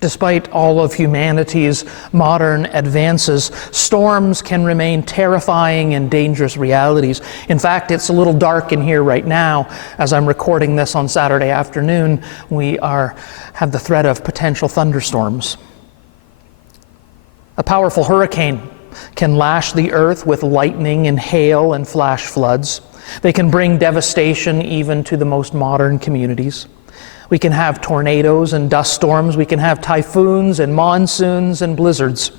Despite all of humanity's modern advances, storms can remain terrifying and dangerous realities. In fact, it's a little dark in here right now. As I'm recording this on Saturday afternoon, we have the threat of potential thunderstorms. A powerful hurricane can lash the earth with lightning and hail and flash floods. They can bring devastation even to the most modern communities. We can have tornadoes and dust storms. We can have typhoons and monsoons and blizzards.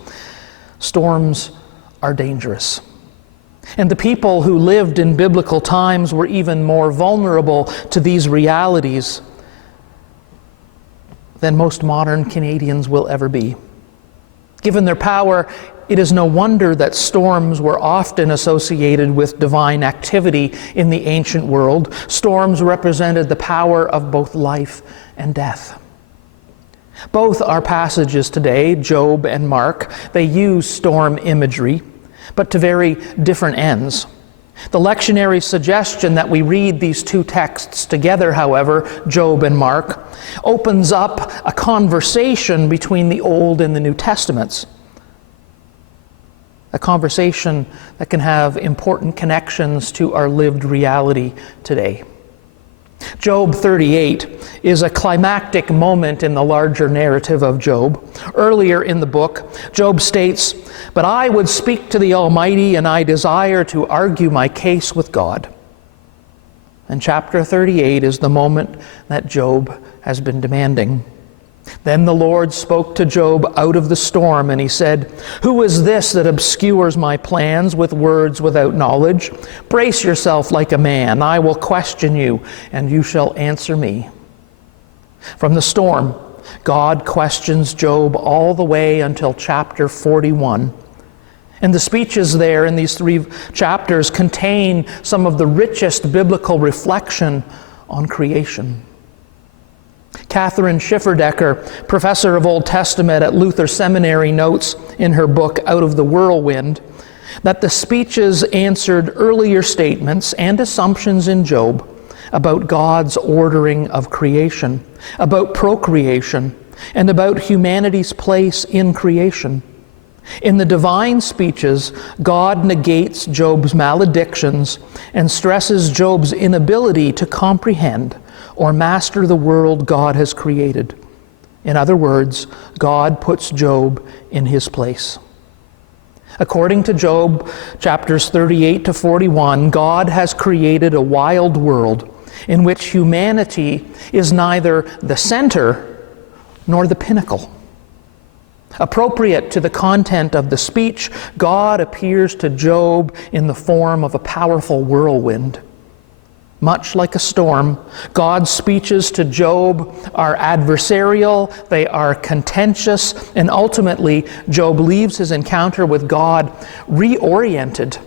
Storms are dangerous. And the people who lived in biblical times were even more vulnerable to these realities than most modern Canadians will ever be. Given their power, it is no wonder that storms were often associated with divine activity in the ancient world. Storms represented the power of both life and death. Both our passages today, Job and Mark, they use storm imagery, but to very different ends. The lectionary suggestion that we read these two texts together, however, Job and Mark, opens up a conversation between the Old and the New Testaments. A conversation that can have important connections to our lived reality today. Job 38 is a climactic moment in the larger narrative of Job. Earlier in the book, Job states, "But I would speak to the Almighty, and I desire to argue my case with God." And chapter 38 is the moment that Job has been demanding. Then the Lord spoke to Job out of the storm, and he said, "Who is this that obscures my plans with words without knowledge? Brace yourself like a man. I will question you, and you shall answer me." From the storm, God questions Job all the way until chapter 41. And the speeches there in these 3 chapters contain some of the richest biblical reflection on creation. Catherine Schifferdecker, professor of Old Testament at Luther Seminary, notes in her book Out of the Whirlwind that the speeches answered earlier statements and assumptions in Job about God's ordering of creation, about procreation, and about humanity's place in creation. In the divine speeches, God negates Job's maledictions and stresses Job's inability to comprehend or master the world God has created. In other words, God puts Job in his place. According to Job, chapters 38 to 41, God has created a wild world in which humanity is neither the center nor the pinnacle. Appropriate to the content of the speech, God appears to Job in the form of a powerful whirlwind. Much like a storm, God's speeches to Job are adversarial, they are contentious, and ultimately Job leaves his encounter with God reoriented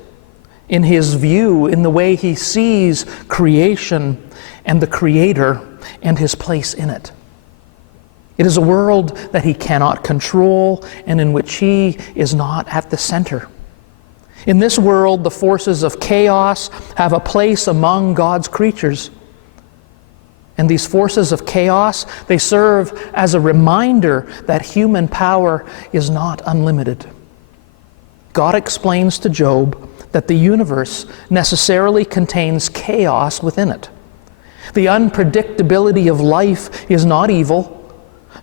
in his view, in the way he sees creation and the Creator and his place in it. It is a world that he cannot control and in which he is not at the center. In this world, the forces of chaos have a place among God's creatures. And these forces of chaos, they serve as a reminder that human power is not unlimited. God explains to Job that the universe necessarily contains chaos within it. The unpredictability of life is not evil,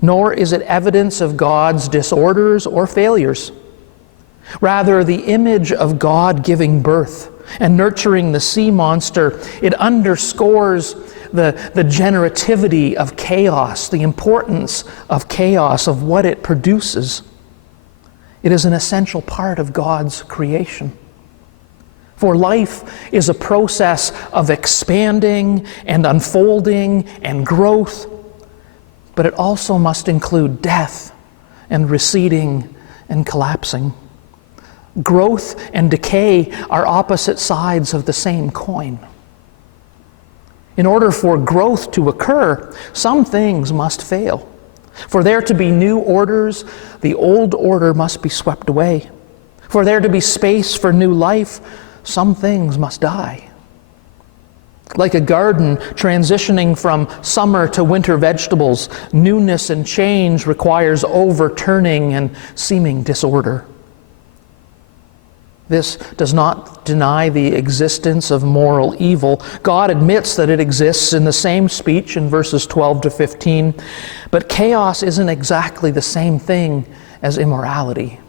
nor is it evidence of God's disorders or failures. Rather, the image of God giving birth and nurturing the sea monster, it underscores the generativity of chaos, the importance of chaos, of what it produces. It is an essential part of God's creation. For life is a process of expanding and unfolding and growth, but it also must include death and receding and collapsing. Growth and decay are opposite sides of the same coin. In order for growth to occur, some things must fail. For there to be new orders, the old order must be swept away. For there to be space for new life, some things must die. Like a garden transitioning from summer to winter vegetables, newness and change requires overturning and seeming disorder. This does not deny the existence of moral evil. God admits that it exists in the same speech in verses 12 to 15, but chaos isn't exactly the same thing as immorality.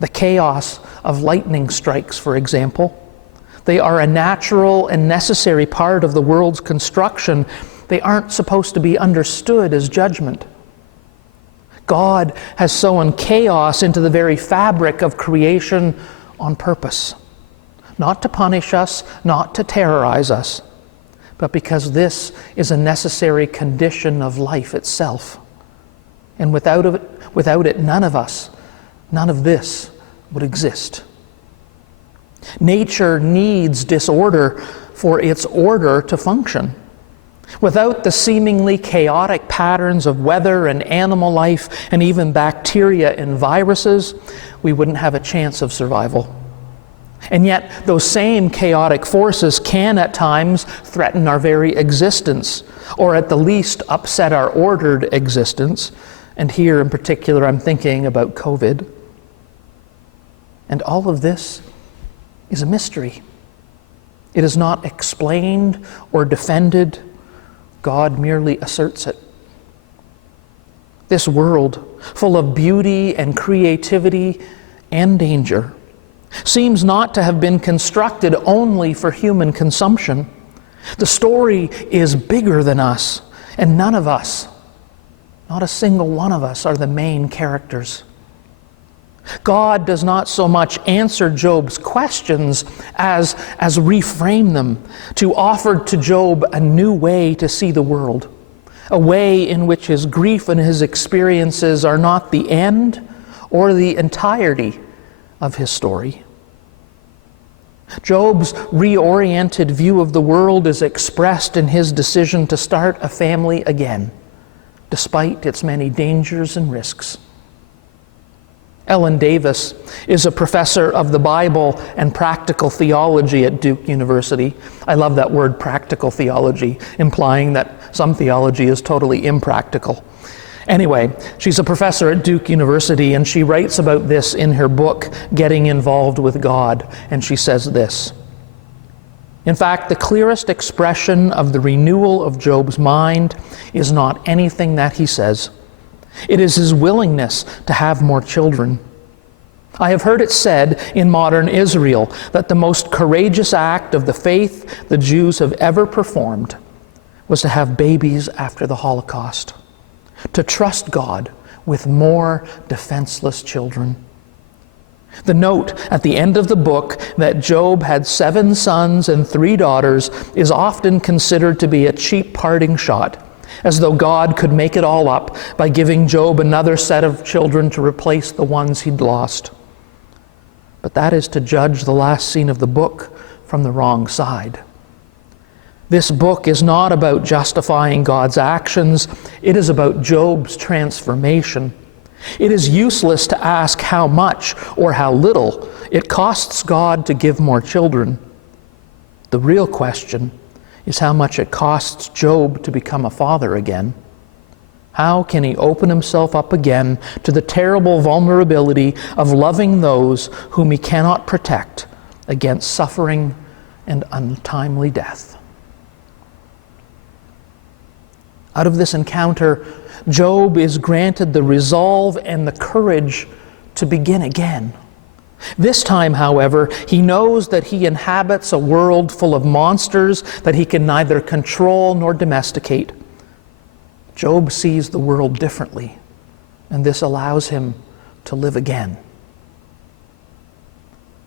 The chaos of lightning strikes, for example, they are a natural and necessary part of the world's construction. They aren't supposed to be understood as judgment. God has sown chaos into the very fabric of creation on purpose, not to punish us, not to terrorize us, but because this is a necessary condition of life itself. And without it, none of this would exist. Nature needs disorder for its order to function. Without the seemingly chaotic patterns of weather and animal life and even bacteria and viruses, we wouldn't have a chance of survival. And yet, those same chaotic forces can at times threaten our very existence, or at the least upset our ordered existence. And here in particular, I'm thinking about COVID. And all of this is a mystery. It is not explained or defended. God merely asserts it. This world, full of beauty and creativity and danger, seems not to have been constructed only for human consumption. The story is bigger than us, and none of us, not a single one of us, are the main characters. God does not so much answer Job's questions as reframe them, to offer to Job a new way to see the world, a way in which his grief and his experiences are not the end or the entirety of his story. Job's reoriented view of the world is expressed in his decision to start a family again, despite its many dangers and risks. Ellen Davis is a professor of the Bible and practical theology at Duke University. I love that word, practical theology, implying that some theology is totally impractical. Anyway, she's a professor at Duke University, and she writes about this in her book, Getting Involved with God, and she says this: in fact, the clearest expression of the renewal of Job's mind is not anything that he says. It is his willingness to have more children. I have heard it said in modern Israel that the most courageous act of the faith the Jews have ever performed was to have babies after the Holocaust, to trust God with more defenseless children. The note at the end of the book that Job had 7 sons and 3 daughters is often considered to be a cheap parting shot, as though God could make it all up by giving Job another set of children to replace the ones he'd lost. But that is to judge the last scene of the book from the wrong side. This book is not about justifying God's actions. It is about Job's transformation. It is useless to ask how much or how little it costs God to give more children. The real question is how much it costs Job to become a father again. How can he open himself up again to the terrible vulnerability of loving those whom he cannot protect against suffering and untimely death? Out of this encounter, Job is granted the resolve and the courage to begin again. This time, however, he knows that he inhabits a world full of monsters that he can neither control nor domesticate. Job sees the world differently, and this allows him to live again.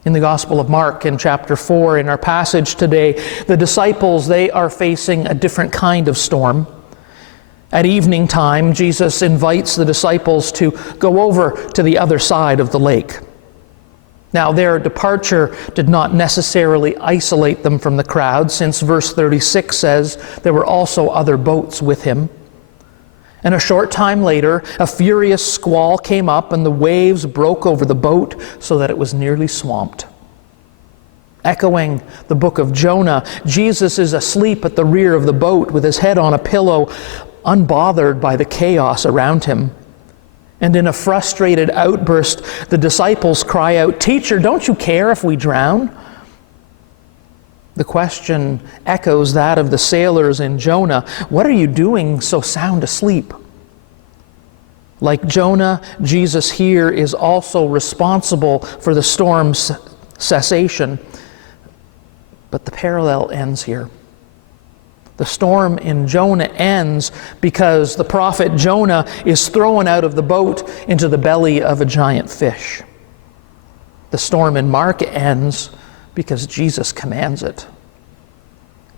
In the Gospel of Mark, in chapter 4, in our passage today, the disciples, they are facing a different kind of storm. At evening time, Jesus invites the disciples to go over to the other side of the lake. Now, their departure did not necessarily isolate them from the crowd, since verse 36 says there were also other boats with him. And a short time later, a furious squall came up, and the waves broke over the boat so that it was nearly swamped. Echoing the book of Jonah, Jesus is asleep at the rear of the boat with his head on a pillow, unbothered by the chaos around him. And in a frustrated outburst, the disciples cry out, "Teacher, don't you care if we drown?" The question echoes that of the sailors in Jonah. What are you doing so sound asleep? Like Jonah, Jesus here is also responsible for the storm's cessation. But the parallel ends here. The storm in Jonah ends because the prophet Jonah is thrown out of the boat into the belly of a giant fish. The storm in Mark ends because Jesus commands it.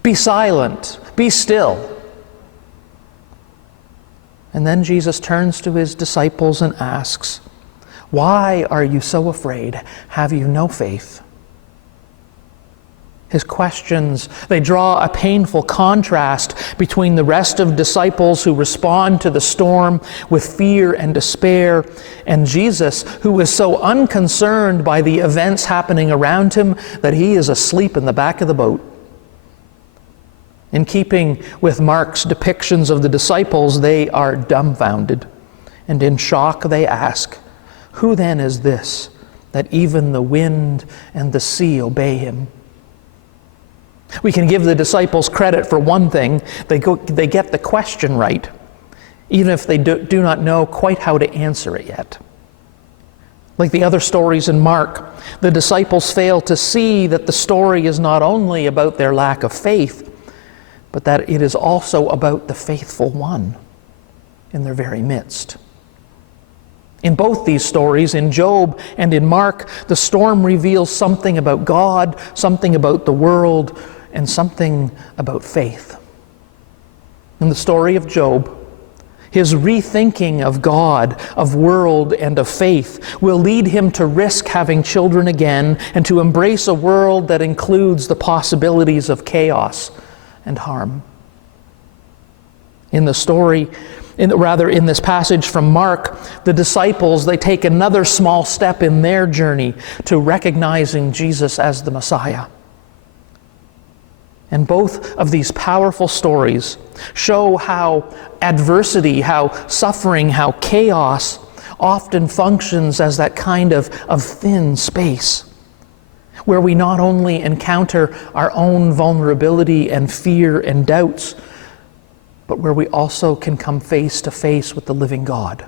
Be silent, be still. And then Jesus turns to his disciples and asks, "Why are you so afraid? Have you no faith?" His questions, they draw a painful contrast between the rest of disciples who respond to the storm with fear and despair, and Jesus, who is so unconcerned by the events happening around him that he is asleep in the back of the boat. In keeping with Mark's depictions of the disciples, they are dumbfounded, and in shock they ask, "Who then is this, that even the wind and the sea obey him?" We can give the disciples credit for one thing. They get the question right, even if they do not know quite how to answer it yet. Like the other stories in Mark, the disciples fail to see that the story is not only about their lack of faith, but that it is also about the faithful one in their very midst. In both these stories, in Job and in Mark, the storm reveals something about God, something about the world, and something about faith. In the story of Job, his rethinking of God, of world, and of faith will lead him to risk having children again and to embrace a world that includes the possibilities of chaos and harm. In the story, in this passage from Mark, the disciples, they take another small step in their journey to recognizing Jesus as the Messiah. And both of these powerful stories show how adversity, how suffering, how chaos often functions as that kind of thin space where we not only encounter our own vulnerability and fear and doubts, but where we also can come face to face with the living God.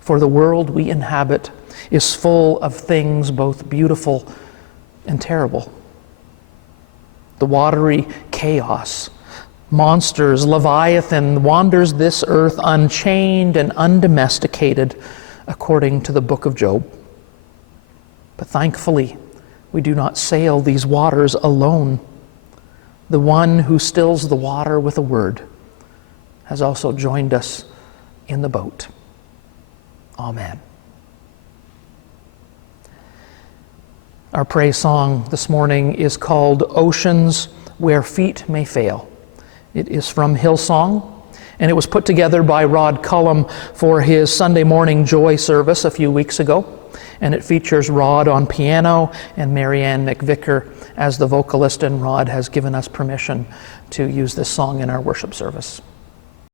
For the world we inhabit is full of things both beautiful and terrible. The watery chaos, monsters, Leviathan wanders this earth unchained and undomesticated, according to the book of Job. But thankfully, we do not sail these waters alone. The one who stills the water with a word has also joined us in the boat. Amen. Our praise song this morning is called "Oceans Where Feet May Fail." It is from Hillsong, and it was put together by Rod Cullum for his Sunday morning joy service a few weeks ago. And it features Rod on piano and Marianne McVicker as the vocalist, and Rod has given us permission to use this song in our worship service.